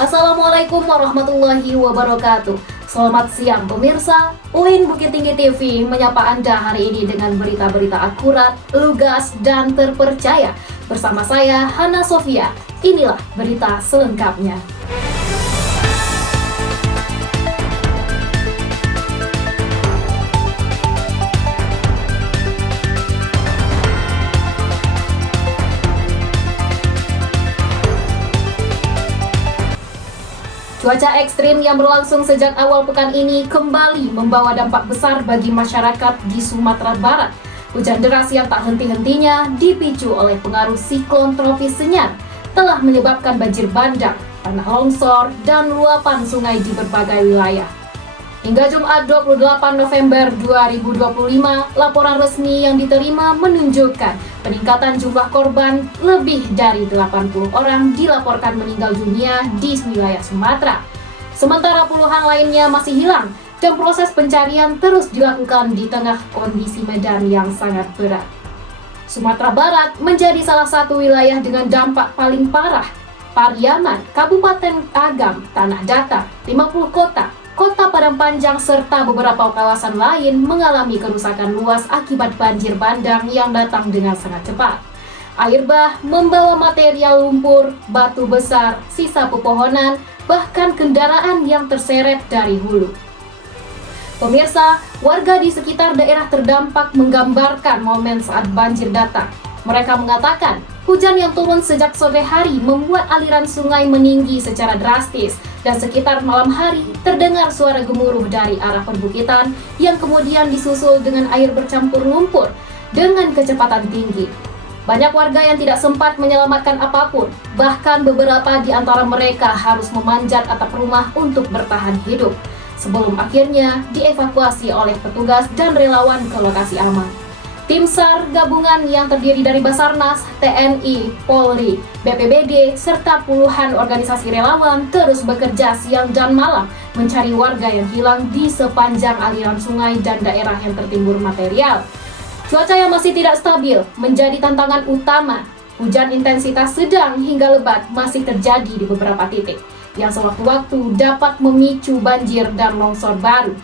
Assalamualaikum warahmatullahi wabarakatuh. Selamat siang pemirsa. UIN Bukit Tinggi TV menyapa Anda hari ini dengan berita-berita akurat, lugas, dan terpercaya. Bersama saya, Hana Sofia. Inilah berita selengkapnya. Cuaca ekstrim yang berlangsung sejak awal pekan ini kembali membawa dampak besar bagi masyarakat di Sumatera Barat. Hujan deras yang tak henti-hentinya dipicu oleh pengaruh siklon tropis Senyar telah menyebabkan banjir bandang, tanah longsor, dan luapan sungai di berbagai wilayah. Hingga Jumat 28 November 2025, laporan resmi yang diterima menunjukkan peningkatan jumlah korban lebih dari 80 orang dilaporkan meninggal dunia di wilayah Sumatera. Sementara puluhan lainnya masih hilang dan proses pencarian terus dilakukan di tengah kondisi medan yang sangat berat. Sumatera Barat menjadi salah satu wilayah dengan dampak paling parah. Pariaman, Kabupaten Agam, Tanah Datar, 50 kota, Kota Padang Panjang, serta beberapa kawasan lain mengalami kerusakan luas akibat banjir bandang yang datang dengan sangat cepat. Air bah membawa material lumpur, batu besar, sisa pepohonan, bahkan kendaraan yang terseret dari hulu. Pemirsa, warga di sekitar daerah terdampak menggambarkan momen saat banjir datang. Mereka mengatakan, hujan yang turun sejak sore hari membuat aliran sungai meninggi secara drastis dan sekitar malam hari terdengar suara gemuruh dari arah perbukitan yang kemudian disusul dengan air bercampur lumpur dengan kecepatan tinggi. Banyak warga yang tidak sempat menyelamatkan apapun, bahkan beberapa di antara mereka harus memanjat atap rumah untuk bertahan hidup sebelum akhirnya dievakuasi oleh petugas dan relawan ke lokasi aman. Tim SAR gabungan yang terdiri dari Basarnas, TNI, Polri, BPBD, serta puluhan organisasi relawan terus bekerja siang dan malam mencari warga yang hilang di sepanjang aliran sungai dan daerah yang tertimbun material. Cuaca yang masih tidak stabil menjadi tantangan utama. Hujan intensitas sedang hingga lebat masih terjadi di beberapa titik, yang sewaktu-waktu dapat memicu banjir dan longsor baru.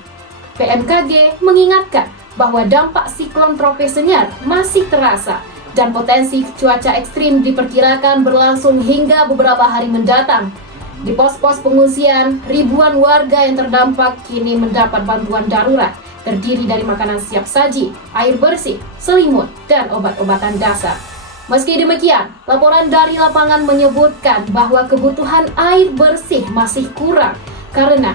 BMKG mengingatkan bahwa dampak siklon tropis Senyar masih terasa dan potensi cuaca ekstrim diperkirakan berlangsung hingga beberapa hari mendatang. Di pos-pos pengungsian, ribuan warga yang terdampak kini mendapat bantuan darurat terdiri dari makanan siap saji, air bersih, selimut, dan obat-obatan dasar. Meski demikian, laporan dari lapangan menyebutkan bahwa kebutuhan air bersih masih kurang karena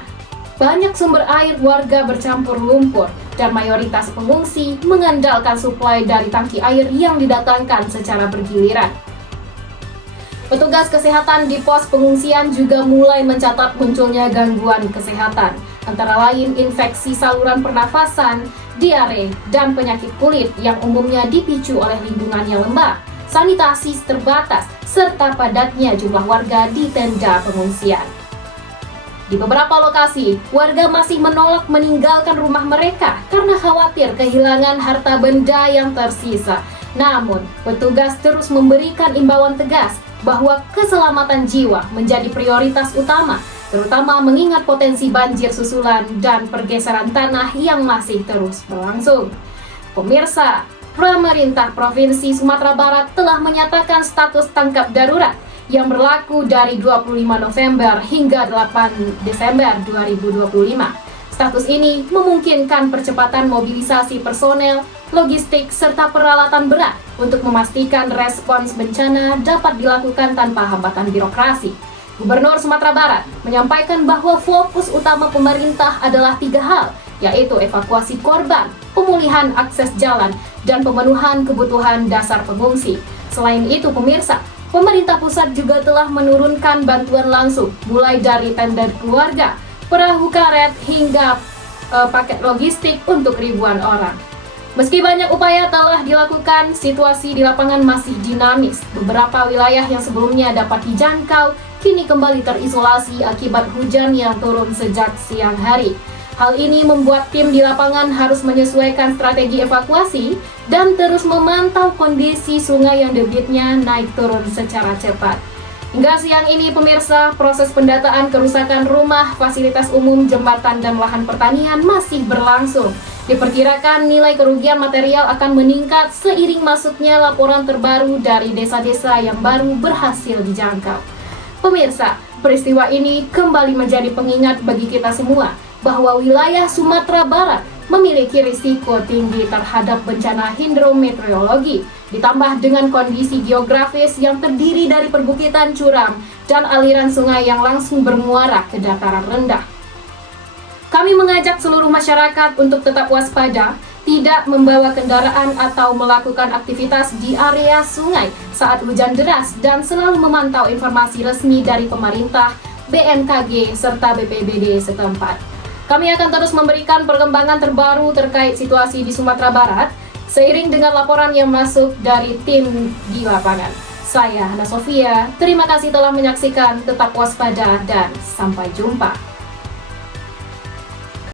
banyak sumber air warga bercampur lumpur dan mayoritas pengungsi mengandalkan suplai dari tangki air yang didatangkan secara bergiliran. Petugas kesehatan di pos pengungsian juga mulai mencatat munculnya gangguan kesehatan, antara lain infeksi saluran pernafasan, diare, dan penyakit kulit yang umumnya dipicu oleh lingkungan yang lembab, sanitasi terbatas, serta padatnya jumlah warga di tenda pengungsian. Di beberapa lokasi, warga masih menolak meninggalkan rumah mereka karena khawatir kehilangan harta benda yang tersisa. Namun, petugas terus memberikan imbauan tegas bahwa keselamatan jiwa menjadi prioritas utama, terutama mengingat potensi banjir susulan dan pergeseran tanah yang masih terus berlangsung. Pemirsa, pemerintah Provinsi Sumatera Barat telah menyatakan status tanggap darurat yang berlaku dari 25 November hingga 8 Desember 2025. Status ini memungkinkan percepatan mobilisasi personel, logistik, serta peralatan berat untuk memastikan respons bencana dapat dilakukan tanpa hambatan birokrasi. Gubernur Sumatera Barat menyampaikan bahwa fokus utama pemerintah adalah 3 hal, yaitu evakuasi korban, pemulihan akses jalan, dan pemenuhan kebutuhan dasar pengungsi. Selain itu, pemirsa, pemerintah pusat juga telah menurunkan bantuan langsung, mulai dari tenda keluarga, perahu karet, hingga paket logistik untuk ribuan orang. Meski banyak upaya telah dilakukan, situasi di lapangan masih dinamis. Beberapa wilayah yang sebelumnya dapat dijangkau, kini kembali terisolasi akibat hujan yang turun sejak siang hari. Hal ini membuat tim di lapangan harus menyesuaikan strategi evakuasi dan terus memantau kondisi sungai yang debitnya naik turun secara cepat. Hingga siang ini pemirsa, proses pendataan kerusakan rumah, fasilitas umum, jembatan, dan lahan pertanian masih berlangsung. Diperkirakan nilai kerugian material akan meningkat seiring masuknya laporan terbaru dari desa-desa yang baru berhasil dijangkau. Pemirsa, peristiwa ini kembali menjadi pengingat bagi kita semua bahwa wilayah Sumatera Barat memiliki risiko tinggi terhadap bencana hidrometeorologi, ditambah dengan kondisi geografis yang terdiri dari perbukitan curam dan aliran sungai yang langsung bermuara ke dataran rendah. Kami mengajak seluruh masyarakat untuk tetap waspada, tidak membawa kendaraan atau melakukan aktivitas di area sungai saat hujan deras, dan selalu memantau informasi resmi dari pemerintah, BMKG, serta BPBD setempat. Kami akan terus memberikan perkembangan terbaru terkait situasi di Sumatera Barat seiring dengan laporan yang masuk dari tim di lapangan. Saya Hana Sofia, terima kasih telah menyaksikan, tetap waspada dan sampai jumpa.